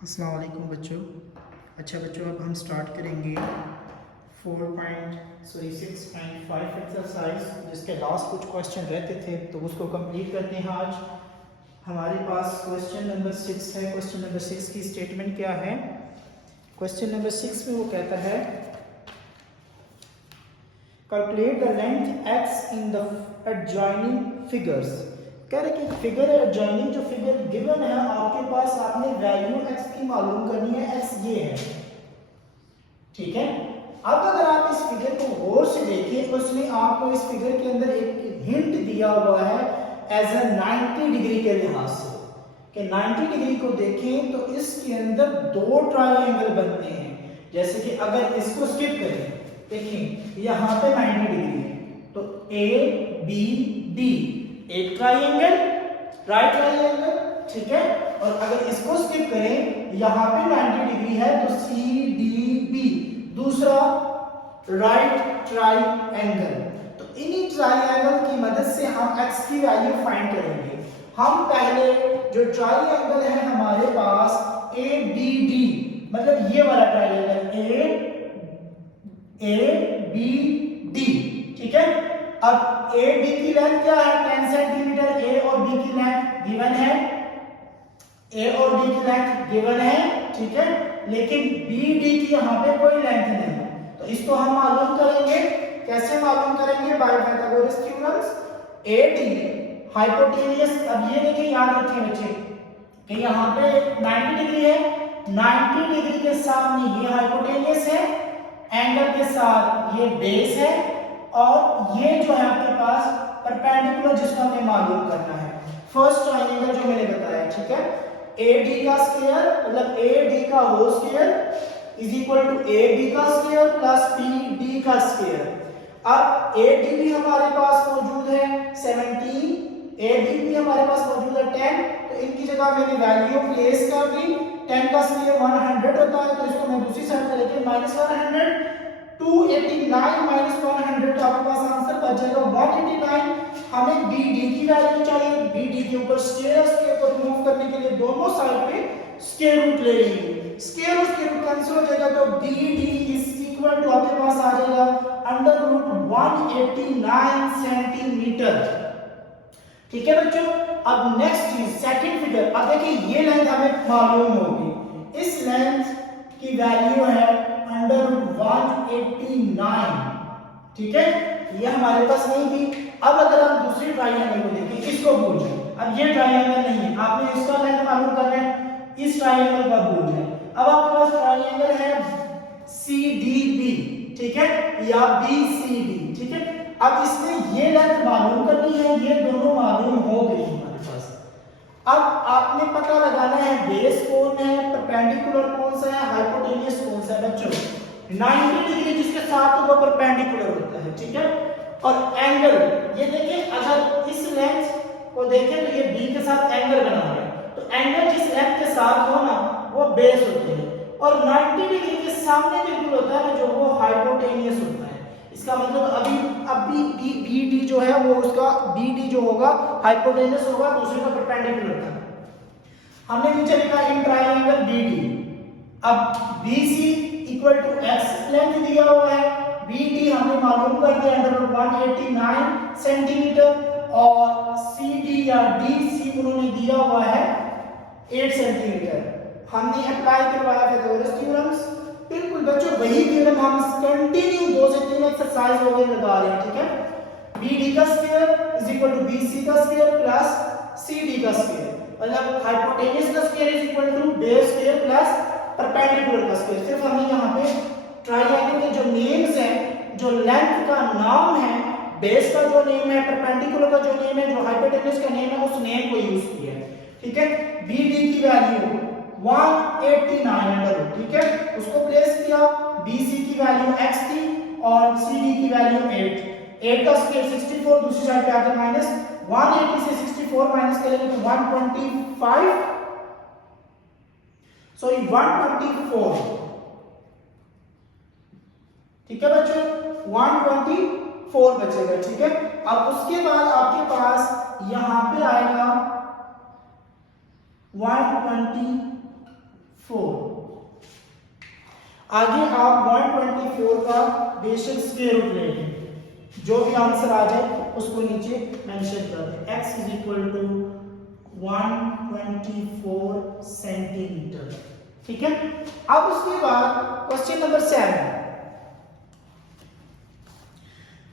अस्सलाम वालेकुम बच्चों। अच्छा बच्चों, अब हम स्टार्ट करेंगे 6.5 एक्सरसाइज, जिसके लास्ट कुछ क्वेश्चन रहते थे तो उसको कंप्लीट करते हैं। आज हमारे पास क्वेश्चन नंबर 6 है। क्वेश्चन नंबर 6 की स्टेटमेंट क्या है? क्वेश्चन नंबर 6 में वो कहता है calculate the length x in the adjoining figures. कह रहे कि फिगर एडजॉइनिंग जो फिगर गिवन है आपके पास, आपने वैल्यू x की मालूम करनी है। x ये है, ठीक है। अब अगर आप इस फिगर को गौर से देखें, उसने आपको इस फिगर के अंदर एक हिंट दिया हुआ है एज अ 90 डिग्री के लिहाज से, कि 90 डिग्री को देखें तो इसके अंदर दो ट्रायंगल बनते हैं। जैसे कि अगर इसको स्किप करें, देखिए यहाँ पे 90 डिग्री है, तो ए बी डी एक ट्रायंगल, राइट ट्रायंगल, ठीक है। और अगर इसको स्किप करें, यहाँ पे 90 डिग्री है, तो सी डी बी दूसरा राइट ट्रायंगल। तो इन्हीं ट्रायंगल की मदद से हम x की वैल्यू फाइंड करेंगे। हम पहले जो ट्रायंगल है हमारे पास ए बी डी, मतलब ये वाला ट्रायंगल ए बी डी, ठीक है। अब ए बी की लेंथ क्या है? 10 सेंटीमीटर। ए और बी की लेंथ गिवन है, ए और बी की लेंथ गिवन है, ठीक है। लेकिन बी डी की यहाँ पे कोई लेंथ नहीं है, तो इसको हम मालूम करेंगे। कैसे मालूम करेंगे? By Pythagoras theorems. A D hypotenuse, अब ये देखिए, याद रखिए बच्चे कि यहाँ पे 90 डिग्री है, 90 डिग्री के सामने ये हाइपोटेनियस है, एंगल के साथ ये बेस है, और ये जो है आपके पास परपेंडिकुलर, जिसको हमें मालूम करना है। फर्स्ट ट्रायंगल जो मैंने बताया, ठीक है। ए डी का स्क्वायर मतलब ए डी का whole square is equal to A B का स्क्वायर प्लस बी डी का स्क्वायर। अब ए डी भी हमारे पास मौजूद है 17, ए बी भी हमारे पास मौजूद है 10, तो इनकी जगह मैंने वैल्यू प्लेस कर दी। 10 का स्क्वायर 100 होता है, तो इसको मैं दूसरी साइड पे लेके -100, 289 माइनस 100 का आपके पास आंसर बच जाएगा 189। हमें बी डी की वैल्यू चाहिए। बी डी के ऊपर स्क्वायर, स्क्वायर को रिमूव करने के लिए दोनों साइड पे स्क्वायर रूट ले लेंगे। Square root square root cancel हो जाएगा, तो B D is equal to आपके पास आ जाएगा अंडर रूट 189 सेंटीमीटर, ठीक है बच्चों। अब नेक्स्ट चीज, सेकंड फिगर। अब देखिए ये लेंथ हमें मालूम होगी, इस लेंथ की वैल्यू है अंडर रूट 189, ठीक है। ये हमारे पास नहीं थी। अब अगर हम दूसरी ट्रायंगल को देखें, इसको भूल जाए, अब ये ट्रायंगल नहीं है, आपने इसका लेंथ मालूम करना है, इस ट्रायंगल का भूल जाए। अब आपके पास ट्रायंगल है सी डी बी, ठीक है, या बी सी डी, ठीक है। अब इसमें ये लेंथ मालूम करनी है, ये दोनों मालूम हो गई हमारे पास। अब आपने पता लगाना है बेस कौन है, परपेंडिकुलर कौन सा है, हाइपोटेनियस कौन सा है बच्चों। 90 डिग्री जिसके साथ वो परपेंडिकुलर होता है, ठीक है। और एंगल, ये देखिए, अगर इस लेंथ को देखें तो ये बी के साथ एंगल बना हुआ है, तो एंगल जिस लेंथ के साथ हो ना वो बेस होती है, और 90 डिग्री के सामने बिल्कुल होता है जो वो हाइपोटेनियस होता है। इसका मतलब अभी बी डी जो है वो उसका बी डी जो होगा हाइपोटेनस होगा, दूसरे का परपेंडिकुलर था। हमने नीचे लिखा इन ट्रायंगल बी डी। अब B C equal to x length दिया हुआ है, बी डी हमने मालूम कर दिया अंडर रूट 189 सेंटीमीटर, और सी डी या डी सी उन्होंने दिया हुआ है 8 सेंटीमीटर। हमने अप्लाई करवाया पाइथागोरस थ्योरम्स। बिल्कुल बच्चों वही थ्योरम हम कंटिन्यू 2 से 3 एक्सरसाइज हो गए लगा रहे हैं, ठीक है। बी डी का square is equal to B C का स्क्वायर प्लस सी डी का स्क्वायर, मतलब हाइपोटेनस का square is equal to base square plus perpendicular का स्क्वायर। सिर्फ हमने यहाँ पे ट्रायंगल के जो नेम्स हैं, जो लेंथ का नाम है, बेस का जो नेम है, परपेंडिकुलर का जो नेम है, जो हाइपोटेनस का नेम है, उस नेम को यूज किया है, ठीक है। बी डी की वैल्यू 189 अंडर रूट, ठीक है, उसको प्लेस किया। BC की वैल्यू x थी और CD की वैल्यू 8 का स्क्वायर 64, दूसरी साइड पे आकर माइनस 180 से 64 माइनस करेंगे तो 125, सॉरी 124, ठीक है बच्चों, 124 बचेगा, ठीक है। अब उसके बाद आपके पास यहां पे आएगा 125 आगे आप 124 का बेसिक स्क्वायर रूट ले लें, जो भी आंसर आ जाए उसको नीचे मेंशन कर दें। x is equal to 124 centimetre. ठीक है। अब उसके बाद क्वेश्चन नंबर 7।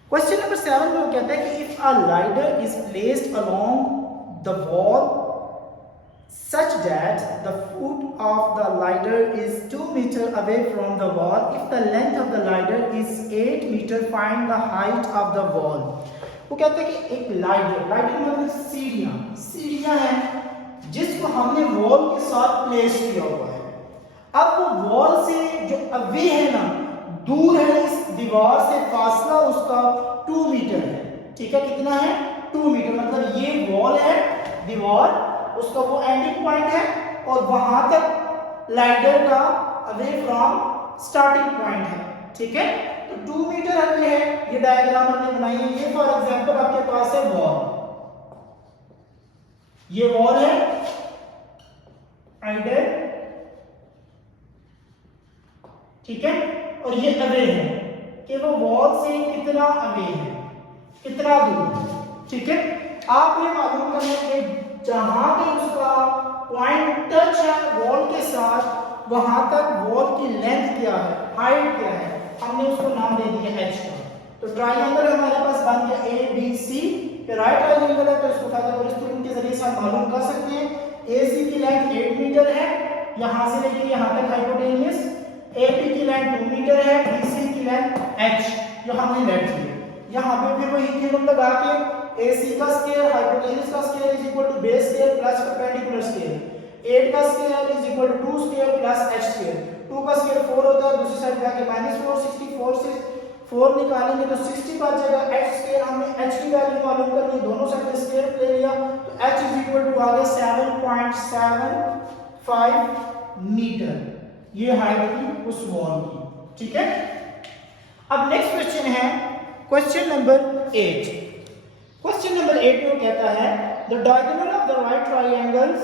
क्वेश्चन नंबर 7 में वो कहता है कि if a lidar is placed along the wall such that the foot of the ladder is 2 meters away from the wall. If the length of the ladder is 8 meters, find the height of the wall. वो कहते हैं कि एक lidar मतलब सीढ़ियां हैं जिसको हमने वॉल के साथ प्लेस किया हुआ है। अब वो वॉल से जो अवे है ना, दूर है, इस दीवार से फासला उसका 2 मीटर है। ठीक है, कितना है? 2 मीटर। मतलब ये वॉल है, दीवार, उसका वो एंडिंग पॉइंट है और वहां तक लाइडर का अवे फ्रॉम स्टार्टिंग पॉइंट है। ठीक है, तो 2 मीटर अवे है। ये डायग्राम हमने बनाई है। ये फॉर एग्जांपल आपके पास है वॉल, ये वॉल है लाइडर, ठीक है, और ये अवे है कि वो वॉल से कितना अवे है, कितना दूर है। ठीक है, आपने मालूम करना है कि जहां भी उसका पॉइंट टच है वॉल के साथ, वहां तक वॉल की लेंथ क्या है, हाइट क्या है, हमने उसको नाम दे दिया h का। तो ट्रायंगल हमारे पास बन गया ABC, राइट ट्रायंगल है, तो इसको पाइथागोरस के जरिए से हम मालूम कर सकते हैं। AC की लेंथ 8 मीटर है, यहां से लेके यहां तक हाइपोटेन्यूस। AP की लेंथ 2 मीटर है, BC की लेंथ h जो हमने लेट ली। यहां पे फिर वही थ्योरम लगा के AC का स्क्वायर हाइपोटेन्यूस का square is equal to base square plus perpendicular square. 8 का square is equal to 2 square plus h square. 2 का स्क्वायर 4 होता है, दूसरी साइड जाके -4 64 से 4 निकालेंगे तो 60 बच जाएगा। h स्क्वायर हमने h की वैल्यू मालूम करनी, दोनों साइड में स्क्वायर ले लिया तो h इज इक्वल टू आ गया 7.75 मीटर। ये हाइट थी उस वॉल की। ठीक है, अब नेक्स्ट क्वेश्चन है क्वेश्चन नंबर 8। क्वेश्चन नंबर 8 में कहता है the diagonal of the right triangles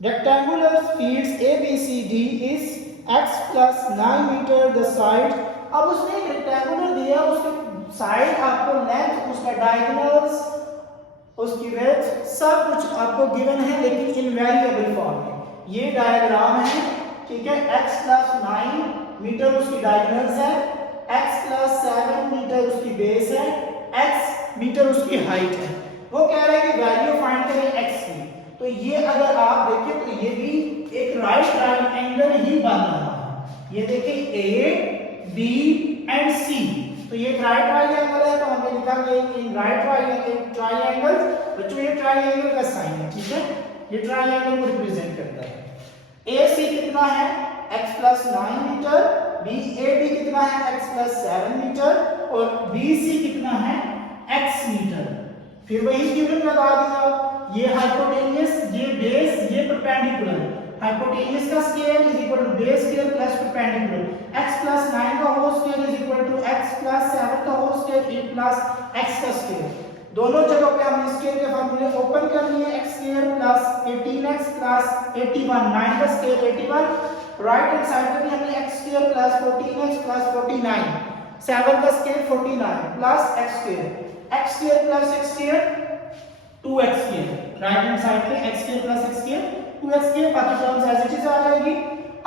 rectangular fields ABCD is x plus 9 metre the side. अब उसने एक रेक्टेंगुलर दिया, उसके साइड आपको लेंथ, उसका डायगोनल्स, उसकी विड्थ सब कुछ आपको गिवन है, लेकिन इन वेरिएबल फॉर्म में। ये डायग्राम है। ठीक है, x plus 9 मीटर उसकी डायगोनल्स है, x plus 7 मीटर उसकी बेस है, x मीटर उसकी हाइट है। वो कह रहा है कि वैल्यू फाइंड करें x की। तो ये अगर आप देखें तो ये भी एक राइट ट्रायंगल ही बन रहा है। ये देखिए A, B एंड C, तो ये राइट ट्रायंगल है, तो हमने लिखा कि इन राइट ट्रायंगल, बच्चों ये ट्रायंगल का साइन है। ठीक है, ये ट्रायंगल को रिप्रेजेंट करता है। AC कितना है? x plus 9 metre. BAB कितना है? x plus 7 metre. और BC कितना है? x metre. फिर वही थ्योरम लगा दिया, ये हाइपोटेन्यूस, ये बेस, ये परपेंडिकुलर। हाइपोटेन्यूस का square is equal to base square plus perpendicular. x plus 9 का whole square is equal to x plus 7 का होल स्क्वायर प्लस x का स्क्वायर। दोनों जगह पे हमने स्क्वायर के फार्मूले ओपन कर लिए, x square plus 18x plus 81, 9 का स्क्वायर 81, राइट हैंड साइड पे भी हमने x square plus 14x plus 49, 7 का square 49 plus x square plus x square 2x square, right hand side पे x square plus x square 2x square, बाकी terms as it is आ जाएगी।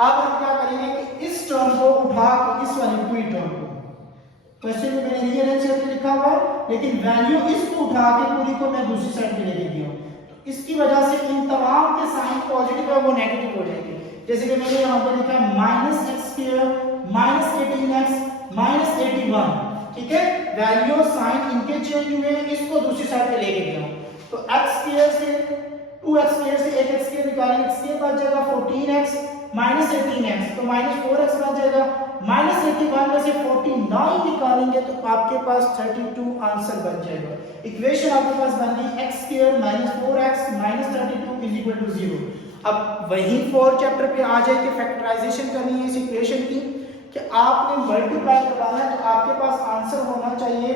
अब हम क्या करेंगे कि इस टर्म को उठा के इस वाली पूरी टर्म को, क्वेश्चन में मैंने रीअरेंज करके लिखा हुआ है, लेकिन वैल्यू इसको उठा के पूरी को मैं दूसरी साइड पे लेके गया हूं, तो इसकी वजह से इन तमाम के साइन पॉजिटिव है वो नेगेटिव हो जाएंगे। जैसे कि मैंने यहां पर लिखा है -x² -18x -81। ठीक है, वैल्यू साइन इनके चेंज हुए हैं, इसको दूसरी साइड पे लेके गया हूं, तो x² से 2x² से 8x² निकालेंगे, x² बच जाएगा 14x -18x, तो -4x बच जाएगा, -81 में से 49 निकालेंगे तो आपके पास 32 आंसर बच जाएगा। इक्वेशन आपके पास बन गई x² -4x -32 = 0। अब वही 4 चैप्टर पे आ जाए कि फैक्टराइजेशन करनी है इस इक्वेशन की, कि आपने मल्टीप्लाई करवाना है, तो आपके पास आंसर होना चाहिए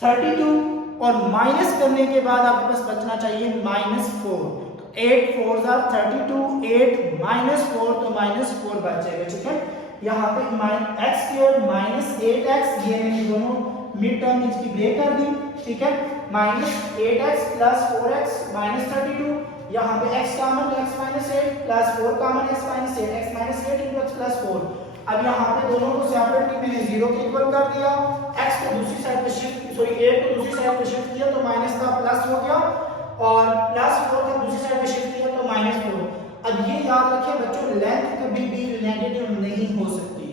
32 और माइनस करने के बाद आपके पास बचना चाहिए -4। तो 8 4 32, 8 -4 तो -4 बच जाएगा, ठीक है। यहाँ पे x स्क्वायर माइनस 8x, ये मैंने दोनों मिड टर्म इसकी ब्रेक कर दी, ठीक है। -8x प्लस 4x माइनस 32, यहाँ पे x कॉमन तो x minus 8 plus 4 common x minus 8, x minus 8 into x plus 4। अब यहाँ पे दोनों को सेपरेटली मैंने 0 के इक्वल कर दिया, x को दूसरी साइड पे शिफ्ट, सॉरी 8 को दूसरी साइड पे शिफ्ट किया तो माइनस का प्लस हो गया, और प्लस 4 को दूसरी साइड पे शिफ्ट किया तो -4। अब ये याद रखें बच्चों, लेंथ कभी भी नेगेटिव नहीं हो सकती,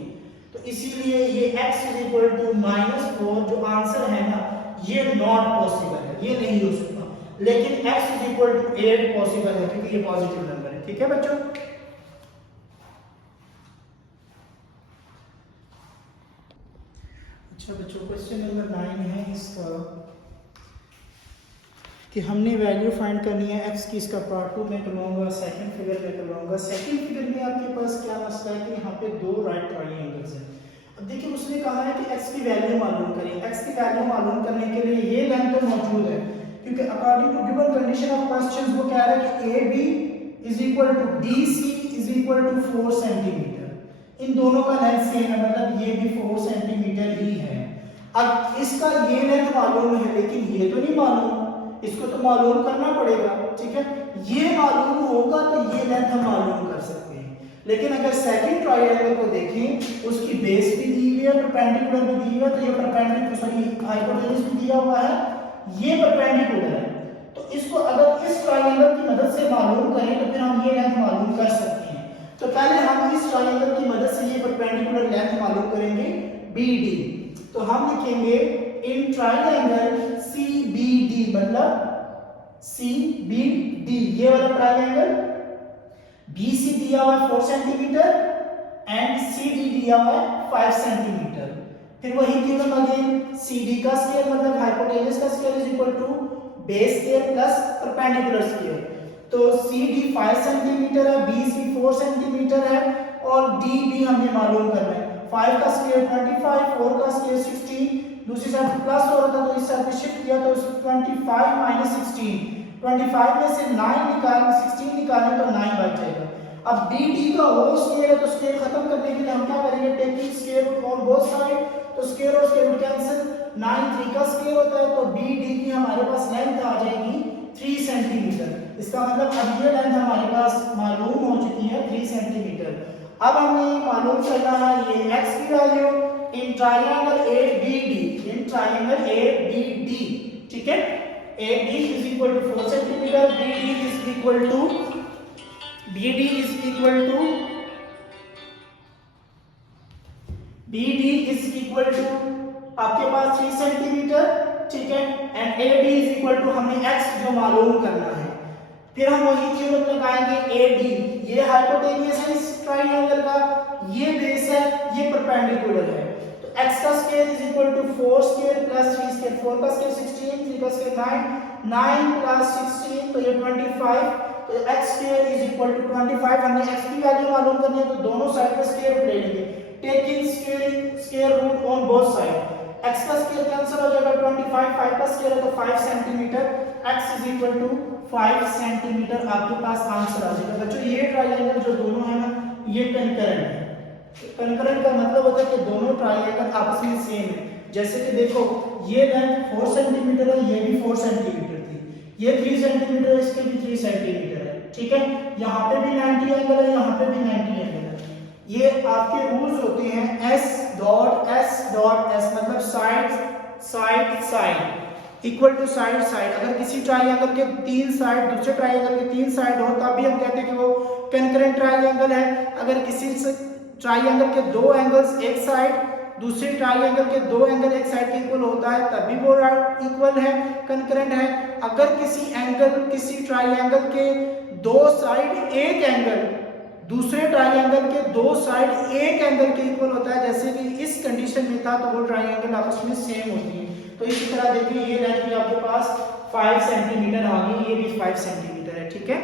तो इसीलिए ये x -4 जो आंसर है ना, ये नॉट पॉसिबल है, ये नहीं हो सकता। लेकिन x 8 पॉसिबल है क्योंकि ये पॉजिटिव नंबर है, ठीक है बच्चों। अच्छा बच्चों, क्वेश्चन नंबर 9 है इसका कि हमने वैल्यू फाइंड करनी है x की, इसका पार्ट 2 में करवाऊंगा, सेकंड फिगर में करवाऊंगा। सेकंड फिगर में आपके पास क्या मसला है कि यहाँ पे दो राइट ट्रायंगल्स हैं। अब देखिए उसने कहा है कि x की वैल्यू मालूम करें। x की वैल्यू मालूम करने के लिए ये लेंथ तो मौजूद है, क्योंकि according to given condition of questions वो कह रहा है कि AB = BC = 4 सेंटीमीटर। इन दोनों का लेंथ सेम है, मतलब ये भी 4 सेंटीमीटर ही है। अब इसका ये लेंथ मालूम है, लेकिन ये तो नहीं मालूम, इसको तो मालूम करना पड़ेगा, ठीक है। ये मालूम होगा तो ये लेंथ हम मालूम कर सकते हैं। लेकिन अगर सेकंड ट्रायंगल को देखें, उसकी बेस भी दी हुई है, परपेंडिकुलर भी दी हुई है, तो ये परपेंडिकुलर, सॉरी हाइपोटेन्यूज भी दिया हुआ है, ये परपेंडिकुलर है। तो इसको अगर इस ट्रायंगल की मदद से मालूम करें तो फिर हम ये लेंथ मालूम कर सकते हैं। तो पहले हम इस ट्रायंगल की मदद से ये परपेंडिकुलर लेंथ मालूम करेंगे BD। तो हम लिखेंगे इन ट्रायंगल CBD, मतलब CBD ये वाला ट्रायंगल, BC दिया हुआ है 4 सेंटीमीटर एंड CD दिया हुआ है 5 सेंटीमीटर। फिर वही गिवन अगेन, CD का स्केयर मतलब हाइपोटेन्यूज का square is equal to base square plus perpendicular square. तो CD 5 सेंटीमीटर है, BC 4 सेंटीमीटर है, और DB हमने मालूम करना है। 5 का स्केयर 25, 4 का स्केयर 16, दूसरी साइड प्लस हो रहा था तो इस साइड पे शिफ्ट किया तो 25 - 16, 25 में से 9 निकालने, 16 निकालने तो 9 बच जाएगा। अब BD का होल स्केयर है, तो स्केयर खत्म करने के लिए हम क्या करेंगे, taking square on both side, तो स्केयर और स्केयर कैंसिल, 9 3 का स्केयर होता है, तो BD की हमारे पास लेंथ आ जाएगी 3 सेंटीमीटर। इसका मतलब अब ये लेंथ हमारे पास मालूम हो चुकी है 3 सेंटीमीटर। अब हमें मालूम करना है ये x की value in triangle ABD, in triangle ABD, ठीक है। AB = 4 सेंटीमीटर, BD = आपके पास 3 सेंटीमीटर, ठीक है, एंड AB = हमने x जो मालूम करना है। फिर हम वही चीज लगाएंगे AD, ये हाइपोटेन्यूज है इस ट्रायंगल का, ये बेस है, ये परपेंडिकुलर है। तो x का square is equal to 4 square plus 3 square, 4 का स्केयर 16, 3 का स्केयर 9, 9 प्लस 16 तो ये 25, तो x square is equal to 25। हमने x की वैल्यू मालूम करनी है तो दोनों साइड पे स्केयर ले लेंगे, taking square root on both side. x का स्केयर कैंसिल हो जाएगा 25, 5 का स्केयर है तो 5 centimetre, x is equal to 5 centimetre आपके पास आंसर आ जाएगा। बच्चों ये ट्रायंगल जो दोनों है ना, ये कनकरेंट है। कनकरेंट का मतलब होता है कि दोनों ट्रायंगल आपस में सेम है। जैसे कि देखो ये लेंथ 4 सेंटीमीटर है, ये भी 4 सेंटीमीटर थी, ये 3 सेंटीमीटर है, इसके भी 3 सेंटीमीटर है, ठीक है। यहाँ पे भी 90 एंगल है, यहाँ पे भी 90 एंगल है। ये आपके रूल्स होते हैं S.S.S मतलब side side side equal to side side. अगर किसी ट्रायंगल के 3 साइड दूसरे ट्रायंगल के 3 साइड हो तब भी हम कहते हैं कि वो कनकरेंट ट्रायंगल है। अगर किसी ट्रायंगल के 2 एंगल्स एक साइड, दूसरे ट्रायंगल के 2 एंगल एक साइड के इक्वल होता है तब भी वो इक्वल है, कनकरेंट है। अगर किसी ट्रायंगल के 2 साइड एक एंगल दूसरे ट्रायंगल के 2 साइड एक एंगल के इक्वल होता है, जैसे कि इस कंडीशन में था, तो वो ट्रायंगल आपस में सेम होती है। तो इसी तरह देखिए ये लेंथ भी आपके पास 5 सेंटीमीटर आ गई, ये भी 5 सेंटीमीटर है, ठीक है।